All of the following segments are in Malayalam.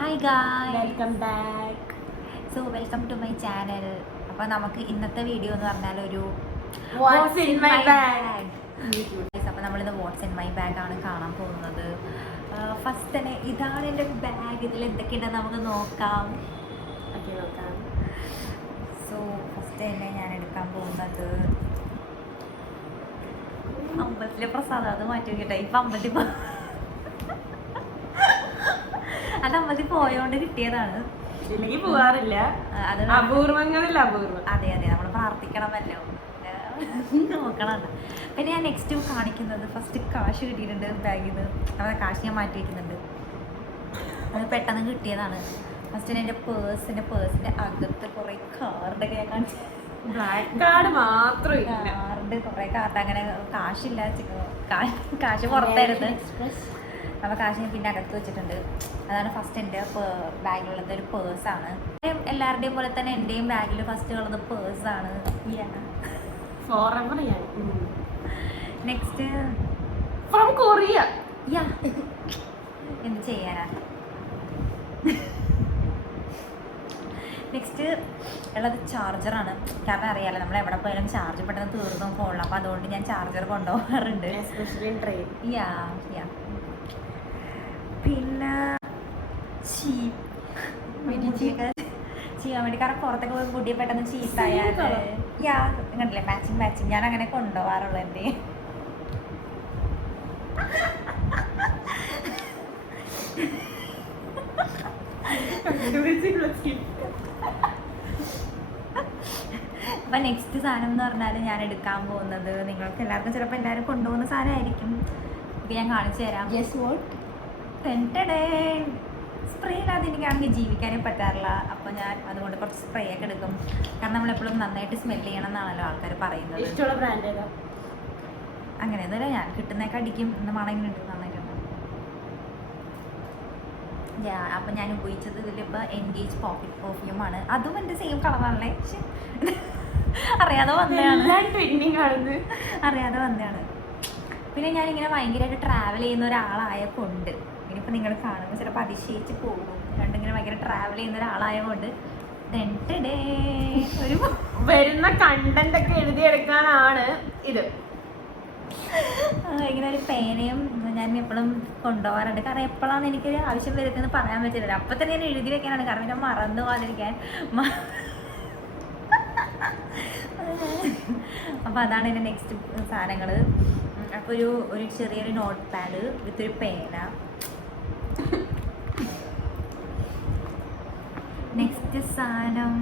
Hi guys, welcome back. Welcome to my channel. അപ്പോൾ നമുക്ക് ഇന്നത്തെ വീഡിയോ എന്ന് പറഞ്ഞാൽ ഒരു What's in my bag? അപ്പോൾ നമ്മളിന്ന് വാട്ട്സ് ഇൻ മൈ ബാഗ് ആണ് കാണാൻ പോകുന്നത്. ഫസ്റ്റ് തന്നെ ഇതാണ് എൻ്റെ ബാഗ്. ഇതിൽ എന്തൊക്കെയുണ്ടെന്ന് നമുക്ക് നോക്കാം. ഓക്കെ, നോക്കാം. ഫസ്റ്റ് തന്നെ ഞാൻ എടുക്കാൻ പോകുന്നത് അമ്പലത്തിലെ പ്രസാദം. അത് മാറ്റി നോക്കിട്ടെ. ഇപ്പം അമ്പലത്തിൽ അത് അമ്പലത്തിൽ പോയോണ്ട് കിട്ടിയതാണ്. ഇല്ലെങ്കിൽ പോവാറില്ല. അത് അപൂർവങ്ങളിൽ അപൂർവം. അതെ അതെ, നമ്മൾ പ്രാർത്ഥിക്കണമല്ലോ, നോക്കണം. പിന്നെ ഞാൻ നെക്സ്റ്റ് കാണിക്കുന്നത് ഫസ്റ്റ് കാശ് കിട്ടിയിട്ടുണ്ട് ബാഗിൽ നിന്ന്. അവിടെ കാശ് ഞാൻ മാറ്റിയിരിക്കുന്നുണ്ട്. അത് പെട്ടെന്ന് കിട്ടിയതാണ്. ഫസ്റ്റ് എൻ്റെ പേഴ്സിൻ്റെ അകത്ത് കുറേ കാർഡൊക്കെ ഞാൻ കാണിച്ചു. ബ്ലാക്ക് കാർഡ് മാത്രം കുറേ കാർഡ്, അങ്ങനെ കാശില്ല, കാശ് പുറത്തായിരുന്നു. അപ്പോൾ കാശ് ഞാൻ പിന്നെ അകത്ത് വെച്ചിട്ടുണ്ട്. അതാണ് ഫസ്റ്റ് എൻ്റെ ബാഗിലുള്ളത്. ഒരു പേഴ്സാണ്. എല്ലാവരുടെയും പോലെ തന്നെ എൻ്റെയും ബാഗിൽ ഫസ്റ്റ് ഉള്ളത് പേഴ്സാണ്. Next from Korea. എന്ത് ചെയ്യാനാ. നെക്സ്റ്റ് ഉള്ളത് ചാർജറാണ്. കാരണം അറിയാലോ, നമ്മൾ എവിടെ പോയാലും ചാർജ് പെട്ടെന്ന് തീർന്നു ഫോണിൽ. അപ്പോൾ അതുകൊണ്ട് ഞാൻ ചാർജർ കൊണ്ടുപോകാറുണ്ട്. Especially train. പിന്നെ ചെയ്യാൻ വേണ്ടി, കാരണം പുറത്തൊക്കെ പോയി കുട്ടിയെ പെട്ടെന്ന് ചീത്തായാൽ കണ്ടില്ലേ, മാച്ചിങ് ഞാൻ അങ്ങനെ കൊണ്ടുപോകാറുള്ളൂ. എൻ്റെ അപ്പം നെക്സ്റ്റ് സാധനം എന്ന് പറഞ്ഞാൽ ഞാൻ എടുക്കാൻ പോകുന്നത്, നിങ്ങൾക്ക് എല്ലാവർക്കും ചിലപ്പോൾ എല്ലാവരും കൊണ്ടുപോകുന്ന സാധനമായിരിക്കും. ഇപ്പം ഞാൻ കാണിച്ചു തരാം. സ്പ്രേ ഇല്ലാതെ എനിക്കാണെങ്കിൽ ജീവിക്കാനേ പറ്റാറില്ല. അപ്പോൾ ഞാൻ അതുകൊണ്ട് കുറച്ച് സ്പ്രേ ഒക്കെ എടുക്കും. കാരണം നമ്മളെപ്പോഴും നന്നായിട്ട് സ്മെല്ല് ചെയ്യണം എന്നാണല്ലോ ആൾക്കാർ പറയുന്നത്. ഇഷ്ടമുള്ള ബ്രാൻഡ് ഏതാ? അങ്ങനെയൊന്നുമില്ല, ഞാൻ കിട്ടുന്നതൊക്കെ അടിക്കും. ഇന്ന് മണങ്ങിട്ട് നന്നായിട്ടുണ്ട്. അപ്പം ഞാൻ ഉപയോഗിച്ചത് ഇതിലിപ്പോൾ എൻഗേജ് പോക്കറ്റ് പെർഫ്യൂമാണ്. അതും എൻ്റെ സെയിം കളറാണല്ലേ. അറിയാതെ വന്നതാണ്. അറിയാതെ വന്നതാണ്. പിന്നെ ഞാനിങ്ങനെ ഭയങ്കരമായിട്ട് ട്രാവൽ ചെയ്യുന്ന ഒരാളായതുകൊണ്ട്, ഇനിയിപ്പോൾ നിങ്ങൾ കാണുമ്പോൾ ചിലപ്പോൾ അതിശയിച്ച് പോകും. രണ്ടിങ്ങനെ ഭയങ്കര ട്രാവൽ ചെയ്യുന്ന ഒരാളായതുകൊണ്ട് ഒരു വരുന്ന കണ്ടന്റ് ഒക്കെ എഴുതിയെടുക്കാനാണ് ഇത്. ഇങ്ങനെ ഒരു പേനയും ഞാൻ എപ്പോഴും കൊണ്ടുപോകാറുണ്ട്. കാരണം എപ്പോഴാണ് എനിക്കൊരു ആവശ്യം വരുന്നതെന്ന് പറയാൻ പറ്റില്ല. അപ്പം തന്നെ ഞാൻ എഴുതി വെക്കാനാണ്. കാരണം ഞാൻ മറന്നു പോകാതിരിക്കാൻ. അപ്പോൾ അതാണ് എൻ്റെ നെക്സ്റ്റ് സാധനങ്ങൾ. അപ്പോൾ ഒരു ചെറിയൊരു നോട്ട് പാഡ് വിത്ത് ഒരു പേന. നെക്സ്റ്റ് സാധനം,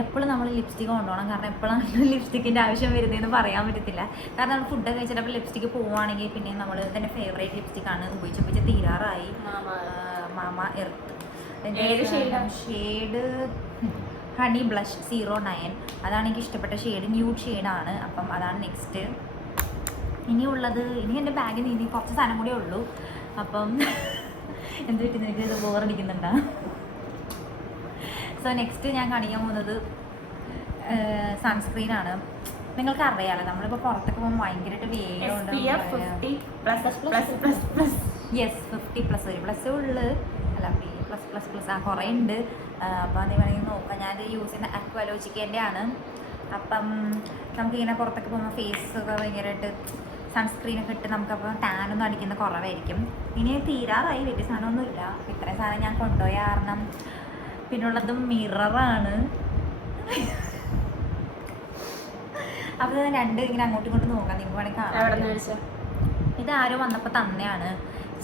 എപ്പോഴും നമ്മൾ ലിപ്സ്റ്റിക്ക് കൊണ്ടുപോകണം. കാരണം എപ്പോഴാണ് ലിപ്സ്റ്റിക്കിൻ്റെ ആവശ്യം വരുന്നതെന്ന് പറയാൻ പറ്റത്തില്ല. കാരണം നമ്മൾ ഫുഡൊക്കെ കഴിച്ചിട്ടപ്പോൾ ലിപ്സ്റ്റിക്ക് പോവുകയാണെങ്കിൽ പിന്നെ നമ്മൾ എൻ്റെ ഫേവറേറ്റ് ലിപ്സ്റ്റിക്കാണ്. ഉപയോഗിച്ച് തീരാറായി. Mama earth shade honey blush 09. അതാണ് എനിക്ക് ഇഷ്ടപ്പെട്ട ഷെയ്ഡ്. ന്യൂഡ് ഷെയ്ഡാണ്. അപ്പം അതാണ് നെക്സ്റ്റ്. ഇനിയുള്ളത്, ഇനി എൻ്റെ ബാഗിൽ ഇനി കുറച്ച് സാധനം കൂടെ ഉള്ളൂ. അപ്പം എന്ത് പറ്റി എനിക്ക് ഇത് ബോറടിക്കുന്നുണ്ടോ? നെക്സ്റ്റ് ഞാൻ കാണിക്കാൻ പോകുന്നത് സൺസ്ക്രീനാണ്. നിങ്ങൾക്ക് അറിയാലോ, നമ്മളിപ്പോൾ പുറത്തൊക്കെ പോകുമ്പോൾ ഭയങ്കരമായിട്ട് വേഗമുണ്ട്. 50+++++. ഒരു പ്ലസ് ഉള്ളു, അല്ല പ്ലസ് കുറേ ഉണ്ട്. അപ്പോൾ അത് വേണമെങ്കിൽ നോക്കാം. ഞാൻ യൂസ് ചെയ്യുന്ന അക്വാലോജിക്കേൻ്റെ ആണ്. അപ്പം നമുക്കിങ്ങനെ പുറത്തൊക്കെ പോകുമ്പോൾ ഫേസൊക്കെ ഭയങ്കരമായിട്ട് സൺസ്ക്രീനൊക്കെ ഇട്ട് നമുക്കപ്പോൾ ടാനൊന്നും അടിക്കുന്ന കുറവായിരിക്കും. ഇനി തീരാറായി, വലിയ സാധനമൊന്നുമില്ല. ഇത്രയും സാധനം ഞാൻ കൊണ്ടുപോയ കാരണം. പിന്നുള്ളത് മിററാണ്. അപ്പോൾ രണ്ട് ഇങ്ങനെ അങ്ങോട്ടും ഇങ്ങോട്ടും നോക്കാം. നിങ്ങൾക്ക് വേണമെങ്കിൽ കാണാം. ഇത് ആരും വന്നപ്പോൾ തന്നെയാണ്.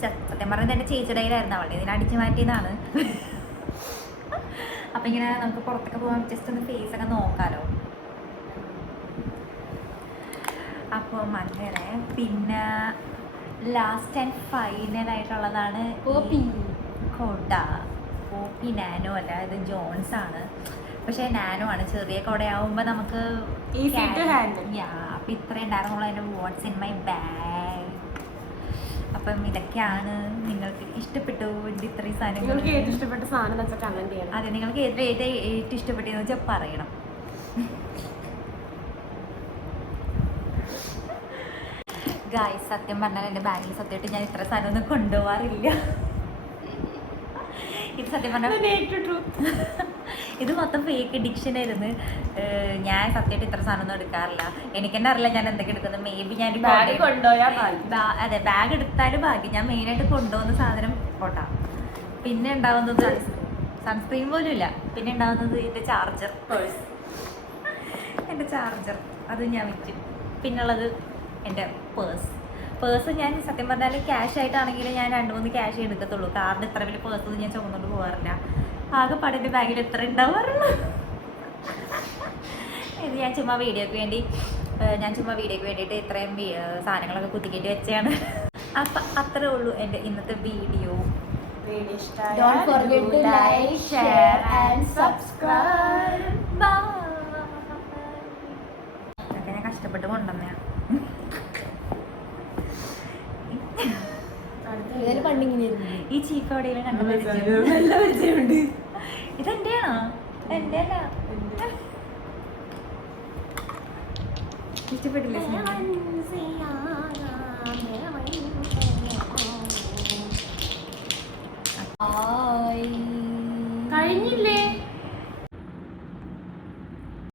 സത്യം പറഞ്ഞത് എൻ്റെ ചേച്ചിയുടെ കയ്യിലായിരുന്നു. അവളുടെ ഇതിനടിച്ച് മാറ്റിയതാണ്. അപ്പം ഇങ്ങനെ നമുക്ക് പുറത്തൊക്കെ പോകാൻ ജസ്റ്റ് ഒന്ന് ഫേസൊക്കെ നോക്കാമല്ലോ. അപ്പം അങ്ങനെ. പിന്നെ ലാസ്റ്റ് ആൻഡ് ഫൈനലായിട്ടുള്ളതാണ് കോപ്പി നാനോ അല്ല, ഇത് ജോൺസ് ആണ്. പക്ഷേ നാനോ ആണ്. ചെറിയ കൊടയാവുമ്പോൾ നമുക്ക് അപ്പം ഇത്രയും ഉണ്ടായിരുന്നുള്ളൂ എൻ്റെ വാട്ട്സ് ഇൻ മൈ ബാഗ്. അപ്പം ഇതൊക്കെയാണ്. നിങ്ങൾക്ക് ഇഷ്ടപ്പെട്ടു ഇത്രയും സാധനങ്ങൾ? ഇഷ്ടപ്പെട്ട സാധനം കമന്റ് ചെയ്യണം. അതെ, നിങ്ങൾക്ക് ഏറ്റവും ഇഷ്ടപ്പെട്ടതെന്ന് വെച്ചാൽ പറയണം. ഗായ്സ്, സത്യം പറഞ്ഞാൽ എൻ്റെ ബാഗിൽ സത്യമായിട്ട് ഞാൻ ഇത്ര സാധനമൊന്നും കൊണ്ടുപോകാറില്ല. ഇത് സത്യം പറഞ്ഞാൽ ഇത് മൊത്തം ഫേക്ക് ഡിക്ഷൻ ആയിരുന്നു. ഞാൻ സത്യമായിട്ട് ഇത്ര സാധനമൊന്നും എടുക്കാറില്ല. എനിക്ക് തന്നെ അറിയില്ല ഞാൻ എന്തൊക്കെ എടുക്കുന്നത്. മേ ബി ഞാൻ ബാഗ് കൊണ്ടുപോയാ അതെ ബാഗ് എടുത്താലും ഭാഗ്യം. ഞാൻ മെയിനായിട്ട് കൊണ്ടുപോകുന്ന സാധനം കോട്ടാ. പിന്നെ ഉണ്ടാവുന്നത് സൺസ്ക്രീൻ പോലും ഇല്ല. പിന്നെ ഉണ്ടാവുന്നത് എൻ്റെ ചാർജർ, എൻ്റെ ചാർജർ അത് ഞാൻ വിൽക്കും. പിന്നുള്ളത് എൻ്റെ പേഴ്സ് ഞാൻ സത്യം പറഞ്ഞാൽ ക്യാഷ് ആയിട്ടാണെങ്കിൽ ഞാൻ 2-3 ക്യാഷ് എടുക്കത്തുള്ളൂ. കാറിൻ്റെ ഇത്ര വലിയ പേഴ്സൊന്നും ഞാൻ ചുമന്നുകൊണ്ട് പോകാറില്ല. ആകെ പടൻ്റെ ബാഗിൽ എത്ര ഉണ്ടാവാറുള്ളൂ. ഇത് ഞാൻ ചുമ്മാ വീഡിയോയ്ക്ക് വേണ്ടിയിട്ട് ഇത്രയും സാധനങ്ങളൊക്കെ കുത്തിക്കേണ്ടി വെച്ചാണ്. അപ്പം അത്രേ ഉള്ളൂ എൻ്റെ ഇന്നത്തെ video. Don't forget to like, share and subscribe. ഇതൊക്കെ ഞാൻ കഷ്ടപ്പെട്ട് കൊണ്ടുവന്നതാണ്. ഈ ചീപ്പ് എവിടെയെങ്കിലും കണ്ടുപിടിച്ചു. ഇതെന്റെയാണോ? എന്റെ അല്ല. ഇഷ്ടപ്പെട്ടില്ല? കഴിഞ്ഞില്ലേ?